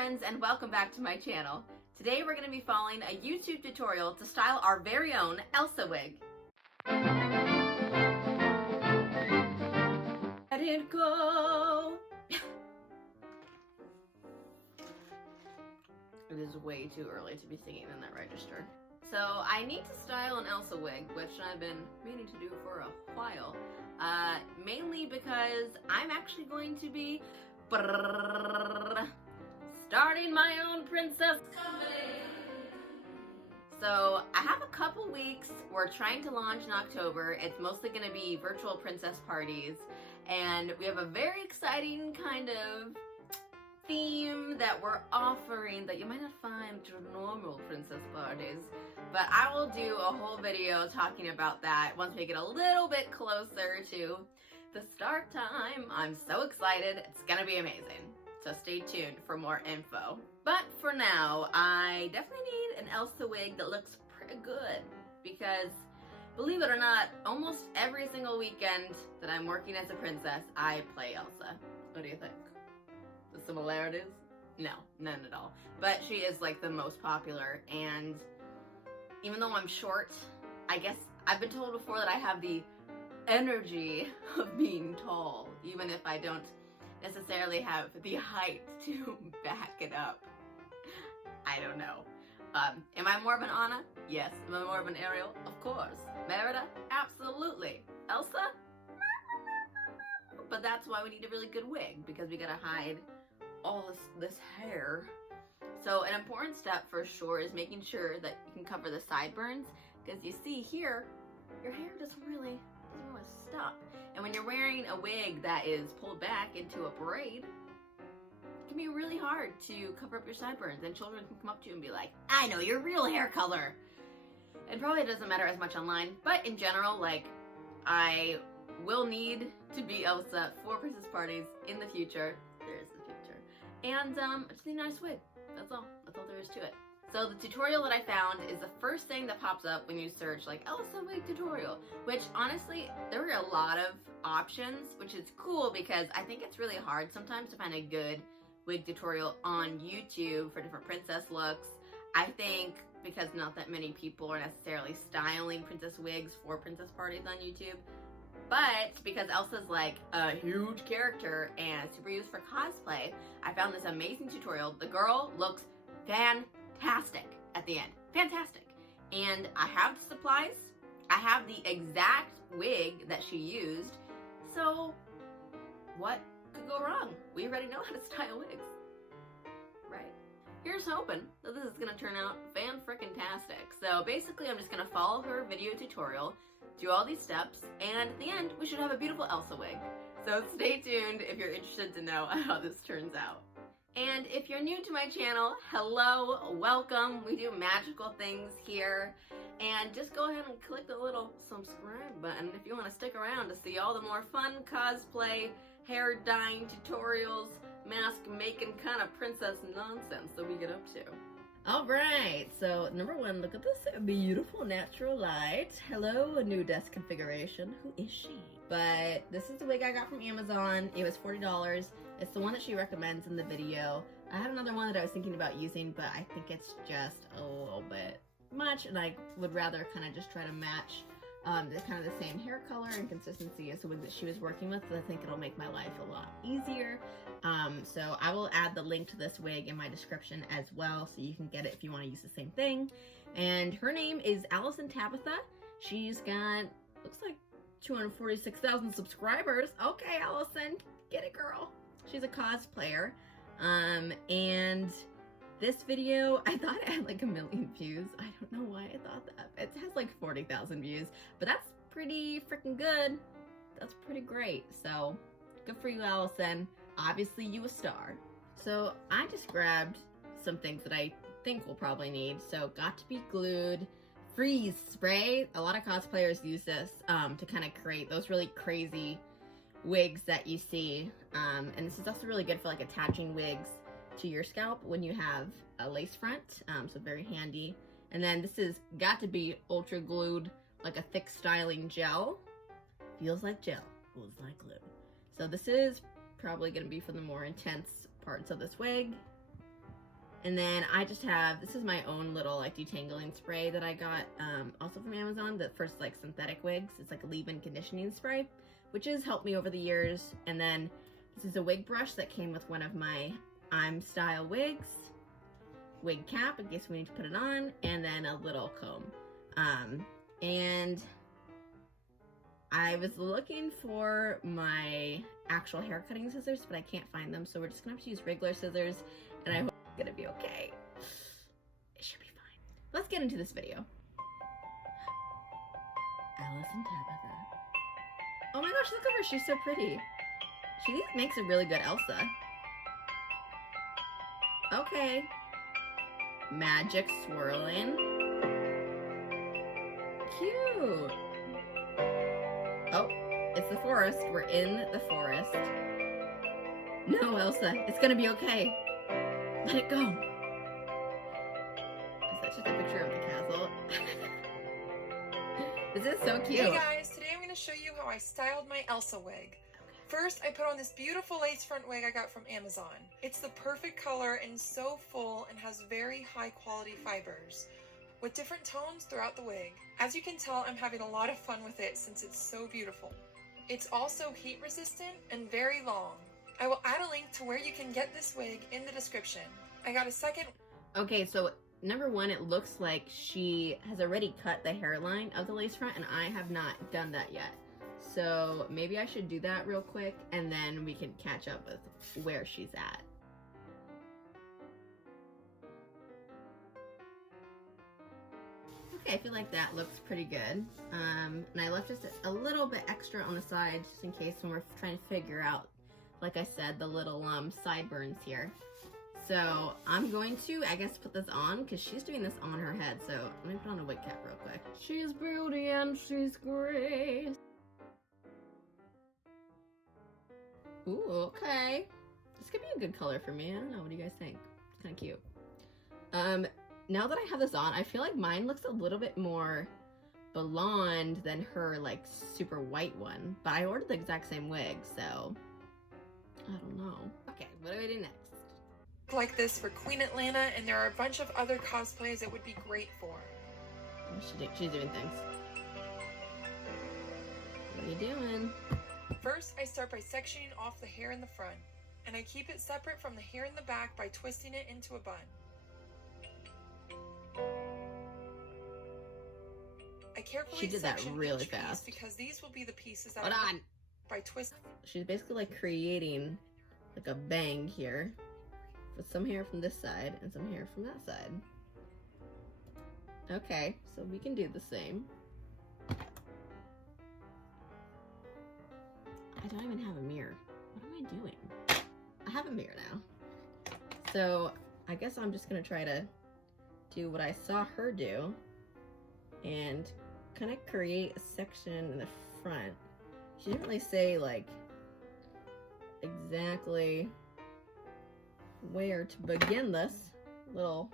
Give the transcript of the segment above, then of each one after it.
friends, and welcome back to my channel. Today we're going to be following a YouTube tutorial to style our very own Elsa wig. Let it go! It is way too early to be singing in that register. So I need to style an Elsa wig, which I've been meaning to do for a while. Mainly because I'm actually going to be starting my own princess company. So I have a couple weeks. We're trying to launch in October. It's mostly going to be virtual princess parties, and we have a very exciting kind of theme that we're offering that you might not find to normal princess parties, but I will do a whole video talking about that once we get a little bit closer to the start time. I'm so excited. It's gonna be amazing. So stay tuned for more info. But for now, I definitely need an Elsa wig that looks pretty good, because believe it or not, almost every single weekend that I'm working as a princess, I play Elsa. What do you think? The similarities? No, none at all. But she is like the most popular, and even though I'm short, I guess I've been told before that I have the energy of being tall, even if I don't necessarily have the height to back it up. I don't know. Am I more of an Anna? Yes. Am I more of an Ariel? Of course. Merida? Absolutely. Elsa? But that's why we need a really good wig, because we gotta hide all this hair. So an important step for sure is making sure that you can cover the sideburns, because you see here, your hair doesn't really stop. And when you're wearing a wig that is pulled back into a braid, it can be really hard to cover up your sideburns, and children can come up to you and be like, I know your real hair color. It probably doesn't matter as much online, but in general, like, I will need to be Elsa for princess parties in the future. There is the future. And I just need a nice wig. That's all there is to it. So the tutorial that I found is the first thing that pops up when you search like Elsa wig tutorial, which honestly, there are a lot of options, which is cool because I think it's really hard sometimes to find a good wig tutorial on YouTube for different princess looks. I think because not that many people are necessarily styling princess wigs for princess parties on YouTube, but because Elsa's like a huge character and super used for cosplay, I found this amazing tutorial. The girl looks fantastic at the end. Fantastic. And I have the supplies. I have the exact wig that she used. So what could go wrong? We already know how to style wigs, right? Here's hoping that this is gonna turn out fan-frickin-tastic. So basically I'm just gonna follow her video tutorial, do all these steps, and at the end we should have a beautiful Elsa wig. So stay tuned if you're interested to know how this turns out. And if you're new to my channel, hello, welcome. We do magical things here. And just go ahead and click the little subscribe button if you want to stick around to see all the more fun cosplay, hair dyeing tutorials, mask making kind of princess nonsense that we get up to. All right, so number one, look at this beautiful natural light. Hello, a new desk configuration. Who is she? But this is the wig I got from Amazon. It was $40. It's the one that she recommends in the video. I have another one that I was thinking about using, but I think it's just a little bit much, and I would rather kind of just try to match the kind of the same hair color and consistency as the wig that she was working with, because I think it'll make my life a lot easier. So I will add the link to this wig in my description as well, so you can get it if you want to use the same thing. And her name is Alyson Tabbitha. She's got, looks like 246,000 subscribers. Okay, Alyson, get it, girl. She's a cosplayer. And this video, I thought it had like 1 million views. I don't know why I thought that. It has like 40,000 views, but that's pretty freaking good. That's pretty great. So good for you, Alyson. Obviously you a star. So I just grabbed some things that I think we'll probably need. So got to be glued, freeze spray. A lot of cosplayers use this to kind of create those really crazy wigs that you see. And this is also really good for like attaching wigs to your scalp when you have a lace front, so very handy. And then this is got to be ultra glued, like a thick styling gel. Feels like gel, feels like glue. So this is probably going to be for the more intense parts of this wig. And then I just have, this is my own little like detangling spray that I got also from Amazon, the first like synthetic wigs. It's like a leave-in conditioning spray, which has helped me over the years. And then this is a wig brush that came with one of my I'm Style wigs, wig cap in case we need to put it on, and then a little comb. And I was looking for my actual hair cutting scissors, but I can't find them, so we're just gonna have to use regular scissors, and I hope it's gonna be okay. It should be fine. Let's get into this video. Alyson Tabbitha. Oh my gosh, look at her, she's so pretty. She makes a really good Elsa. Okay. Magic swirling. Cute. Oh, it's the forest. We're in the forest. No, Elsa, it's gonna be okay. Let it go. Is that just a picture of the castle? This is so cute. Hey guys, today I'm going to show you how I styled my Elsa wig. First, I put on this beautiful lace front wig I got from Amazon. It's the perfect color and so full and has very high quality fibers, with different tones throughout the wig. As you can tell, I'm having a lot of fun with it since it's so beautiful. It's also heat resistant and very long. I will add a link to where you can get this wig in the description. I got a second. Okay, so number one, it looks like she has already cut the hairline of the lace front, and I have not done that yet. So maybe I should do that real quick, and then we can catch up with where she's at. Okay, I feel like that looks pretty good. And I left just a little bit extra on the side, just in case when we're trying to figure out, like I said, the little sideburns here. So I'm going to, I guess, put this on because she's doing this on her head. So let me put on a wig cap real quick. She's beauty and she's grace. Ooh, okay. This could be a good color for me. I don't know. What do you guys think? It's kind of cute. Now that I have this on, I feel like mine looks a little bit more blonde than her like super white one. But I ordered the exact same wig, so I don't know. Okay, what do I do next? Like this for Queen Atlanta, and there are a bunch of other cosplays it would be great for. She's doing things. What are you doing? First, I start by sectioning off the hair in the front, and I keep it separate from the hair in the back by twisting it into a bun. I carefully section really fast because these will be the pieces that by twist. She's basically like creating like a bang here. With some hair from this side and some hair from that side. Okay, so we can do the same. I don't even have a mirror. What am I doing? I have a mirror now. So I guess I'm just gonna try to do what I saw her do and kind of create a section in the front. She didn't really say like exactly where to begin this little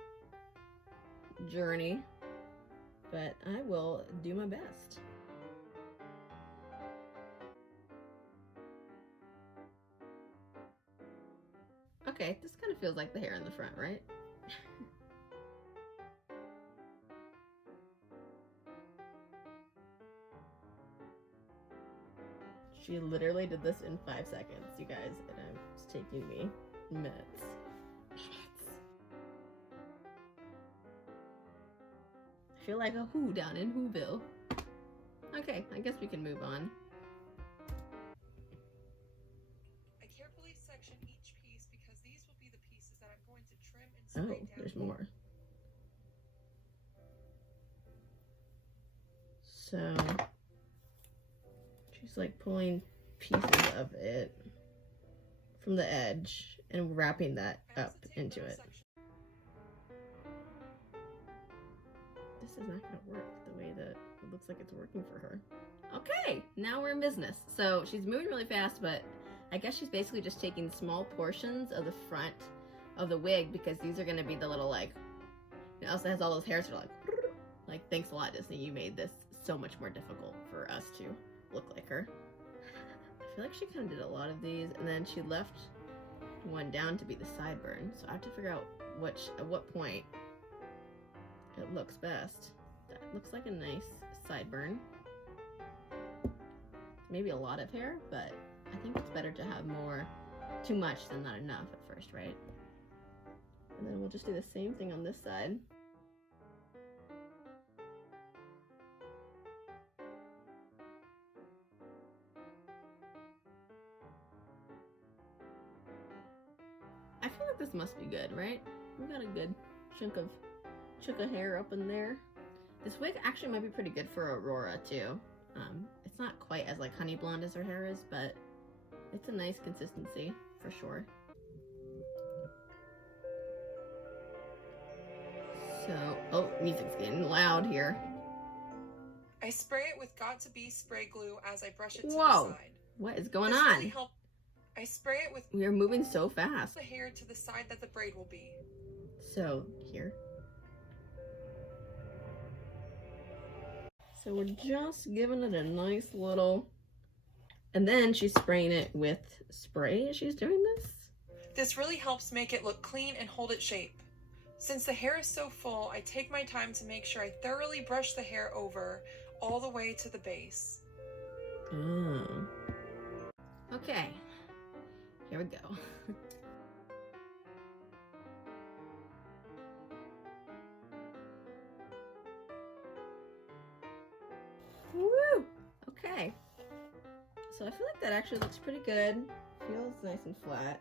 journey, but I will do my best. Okay, this kind of feels like the hair in the front, right? She literally did this in 5 seconds, you guys, and it's taking me minutes. I feel like a who down in Whoville. Okay, I guess we can move on. I carefully section each piece because these will be the pieces that I'm going to trim and spray down. There's more. So she's like pulling pieces of it from the edge and wrapping that up into it. This is not gonna work the way that it looks like it's working for her. Okay, now we're in business. So she's moving really fast, but I guess she's basically just taking small portions of the front of the wig because these are gonna be the little like, it also has all those hairs that are like thanks a lot, Disney, you made this so much more difficult for us to look like her. I feel like she kind of did a lot of these and then she left one down to be the sideburn. So I have to figure out at what point it looks best. That looks like a nice sideburn. Maybe a lot of hair, but I think it's better to have too much than not enough at first, right? And then we'll just do the same thing on this side. I feel like this must be good, right? We got a good chunk of hair up in there. This wig actually might be pretty good for Aurora too. It's not quite as like honey blonde as her hair is, but it's a nice consistency for sure. So, oh, music's getting loud here. I spray it with Got2b spray glue as I brush it to the Whoa, side. what is going This on? really I spray it with We are moving so fast. the hair to the side that the braid will be. So, here. So we're just giving it a nice little, and then she's spraying it with spray as she's doing this. This really helps make it look clean and hold its shape. Since the hair is so full, I take my time to make sure I thoroughly brush the hair over all the way to the base. Oh. Okay. Here we go. Woo! Okay. So I feel like that actually looks pretty good. Feels nice and flat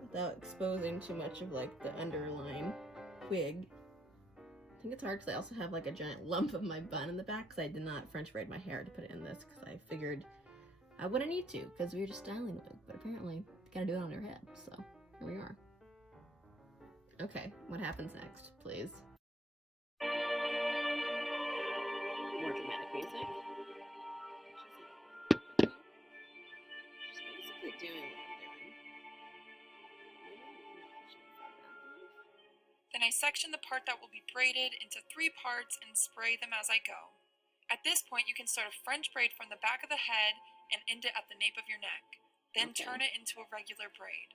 without exposing too much of like the underline wig. I think it's hard because I also have like a giant lump of my bun in the back because I did not French braid my hair to put it in this because I figured I wouldn't need to because we were just styling the wig, but apparently you gotta do it on your head, so here we are. Okay, what happens next, please? More dramatic music. She's basically doing what I'm doing. Then I section the part that will be braided into 3 parts and spray them as I go. At this point, you can start a French braid from the back of the head and end it at the nape of your neck. Then turn it into a regular braid.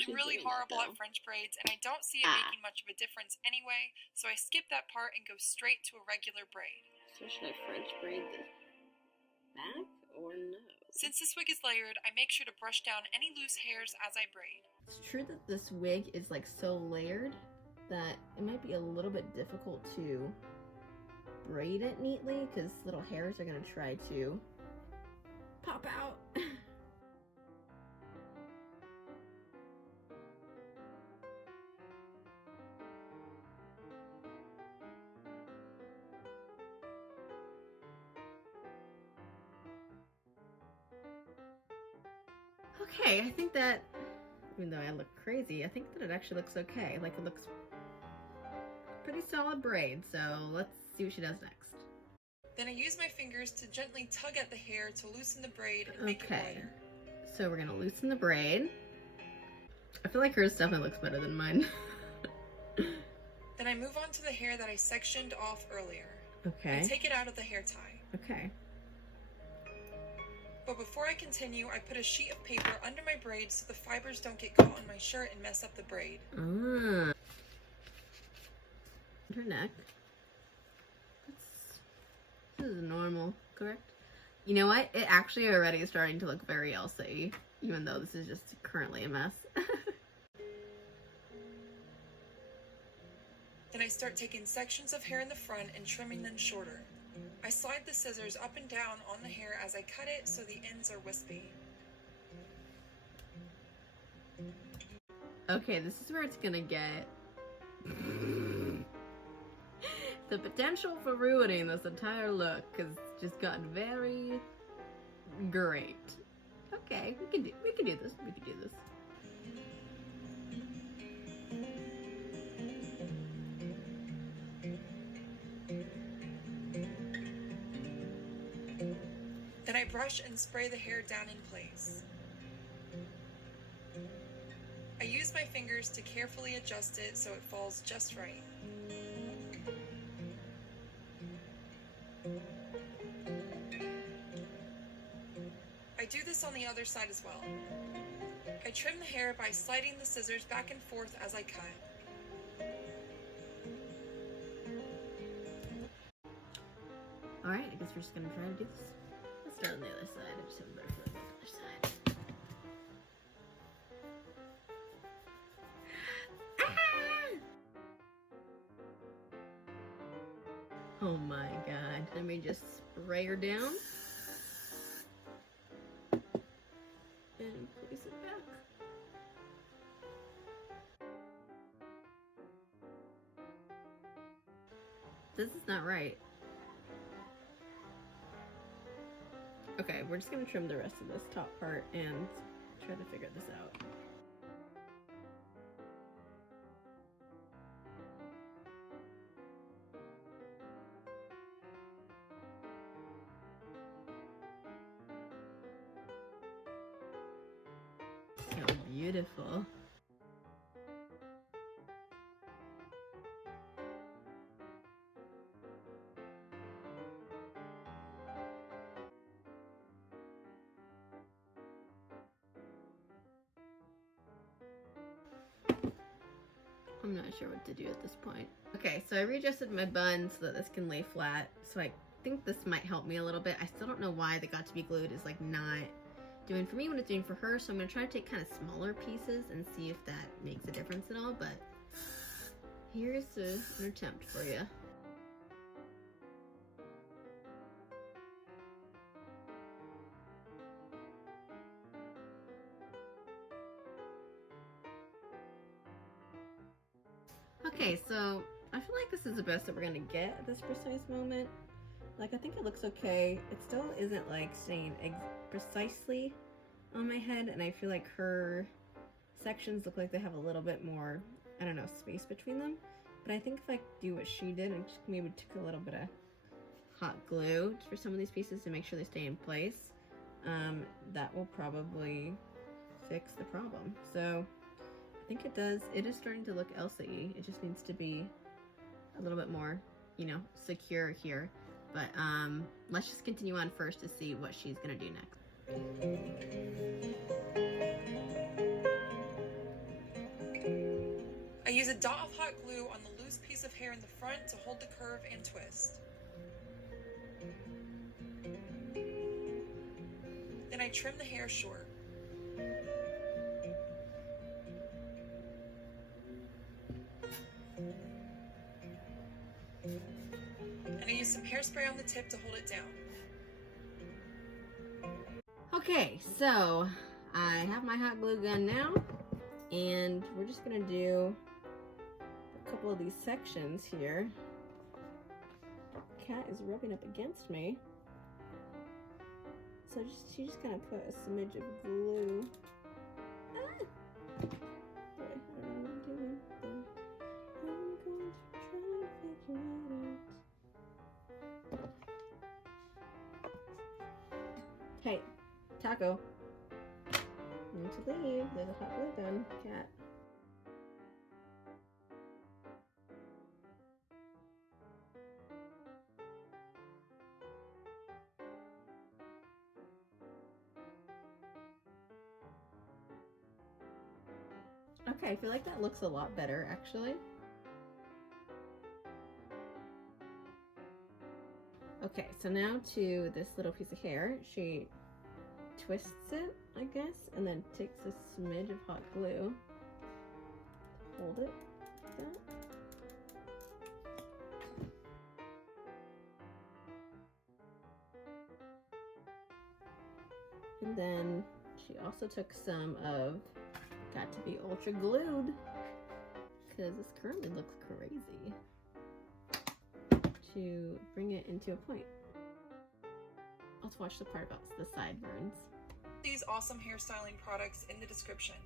I'm really horrible at French braids, and I don't see it making much of a difference anyway, so I skip that part and go straight to a regular braid. So should I French braid the back or no? Since this wig is layered, I make sure to brush down any loose hairs as I braid. It's true that this wig is like so layered that it might be a little bit difficult to braid it neatly because little hairs are gonna try to pop out. Okay, I think that, even though I look crazy, I think that it actually looks okay. Like, it looks pretty solid braid, so let's see what she does next. Then I use my fingers to gently tug at the hair to loosen the braid and make it lighter. So we're gonna loosen the braid. I feel like hers definitely looks better than mine. Then I move on to the hair that I sectioned off earlier. Okay. And take it out of the hair tie. Okay. But before I continue, I put a sheet of paper under my braids so the fibers don't get caught on my shirt and mess up the braid. Ah. Her neck. This is normal, correct? You know what? It actually already is starting to look very Elsa-y, even though this is just currently a mess. Then I start taking sections of hair in the front and trimming them shorter. I slide the scissors up and down on the hair as I cut it so the ends are wispy. Okay, this is where it's gonna get the potential for ruining this entire look has just gotten very great. Okay, we can do this. We can do this. Then I brush and spray the hair down in place. I use my fingers to carefully adjust it so it falls just right. I do this on the other side as well. I trim the hair by sliding the scissors back and forth as I cut. Alright, I guess we're just gonna try to do this. Let's start on the other side. I just have a better feeling on the other side. Ah! Oh my god. Let me just spray her down. And place it back. This is not right. Okay, we're just gonna trim the rest of this top part and try to figure this out. How beautiful. I'm not sure what to do at this point. Okay, so I readjusted my bun so that this can lay flat. So I think this might help me a little bit. I still don't know why the got to be glued is like not doing for me what it's doing for her. So I'm gonna try to take kind of smaller pieces and see if that makes a difference at all. But here's an attempt for you. Okay, so I feel like this is the best that we're gonna get at this precise moment. Like, I think it looks okay. It still isn't like staying precisely on my head, and I feel like her sections look like they have a little bit more, I don't know, space between them. But I think if I do what she did and just maybe took a little bit of hot glue for some of these pieces to make sure they stay in place, that will probably fix the problem. So I think it does. It is starting to look Elsa-y. It just needs to be a little bit more, you know, secure here. But let's just continue on first to see what she's gonna do next. I use a dot of hot glue on the loose piece of hair in the front to hold the curve and twist. Then I trim the hair short. And I use some hairspray on the tip to hold it down. Okay, so I have my hot glue gun now, and we're just gonna do a couple of these sections here. Cat is rubbing up against me. So she's just gonna put a smidge of glue. Ah! Sorry, I don't know what I'm doing. But I'm going to try and figure it out. Hey, Taco. You need to leave. There's a hot glue gun, Cat. Okay, I feel like that looks a lot better, actually. Okay, so now to this little piece of hair. She twists it, I guess, and then takes a smidge of hot glue. Hold it like that. And then she also took some of Got to Be Ultra Glued, because this currently looks crazy, to bring it into a point. Let's watch the part about the sideburns. These awesome hairstyling products in the description.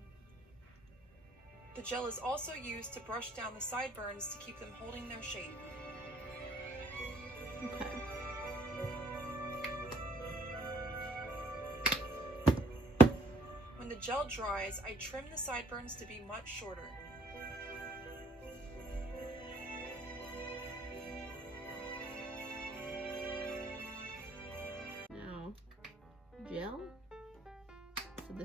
The gel is also used to brush down the sideburns to keep them holding their shape. Okay. When the gel dries, I trim the sideburns to be much shorter. Now, gel.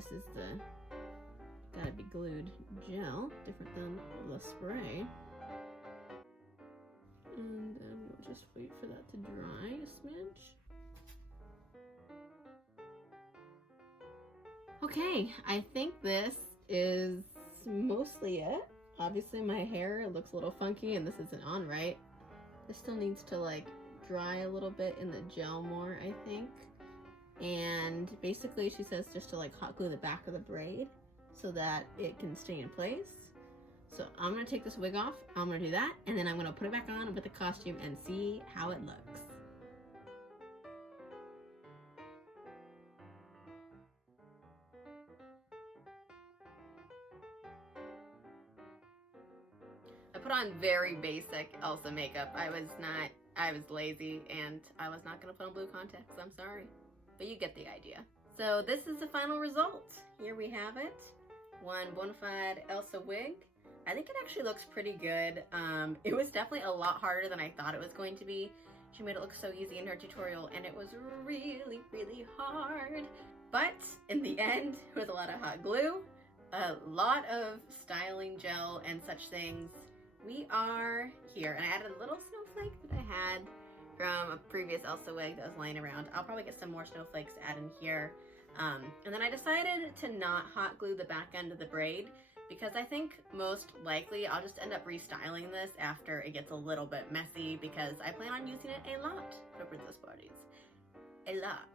this is the gotta be glued gel, different than the spray. And then we'll just wait for that to dry a smidge. Okay, I think this is mostly it. Obviously my hair looks a little funky and this isn't on right. This still needs to like dry a little bit in the gel more, I think. And basically she says just to like hot glue the back of the braid so that it can stay in place. So I'm gonna take this wig off, I'm gonna do that, and then I'm gonna put it back on with the costume and see how it looks. I put on very basic Elsa makeup. I was lazy and I was not gonna put on blue contacts, I'm sorry. But you get the idea. So this is the final result. Here we have it. One bona fide Elsa wig. I think it actually looks pretty good. It was definitely a lot harder than I thought it was going to be. She made it look so easy in her tutorial and it was really, really hard. But in the end, with a lot of hot glue, a lot of styling gel and such things, we are here. And I added a little snowflake that I had from a previous Elsa wig that was laying around. I'll probably get some more snowflakes to add in here. And then I decided to not hot glue the back end of the braid because I think most likely I'll just end up restyling this after it gets a little bit messy because I plan on using it a lot for princess parties. A lot.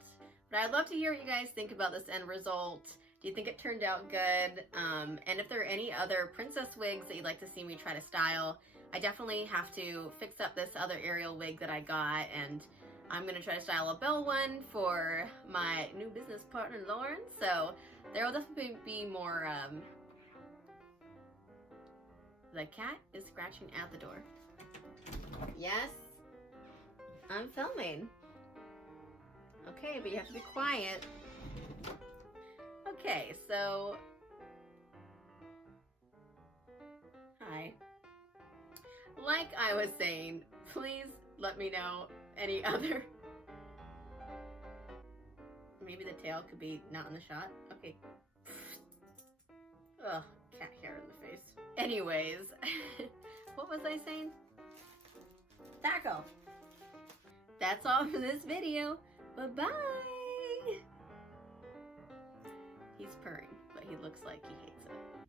But I'd love to hear what you guys think about this end result. Do you think it turned out good? And if there are any other princess wigs that you'd like to see me try to style, I definitely have to fix up this other Ariel wig that I got, and I'm gonna try to style a Belle one for my new business partner, Lauren. So there will definitely be more, the cat is scratching at the door. Yes, I'm filming. Okay, but you have to be quiet. Okay, so, hi. Like I was saying, please let me know any other. Maybe the tail could be not in the shot. Okay. Ugh, cat hair in the face. Anyways, what was I saying? Taco. That's all for this video. Bye-bye. He's purring, but he looks like he hates it.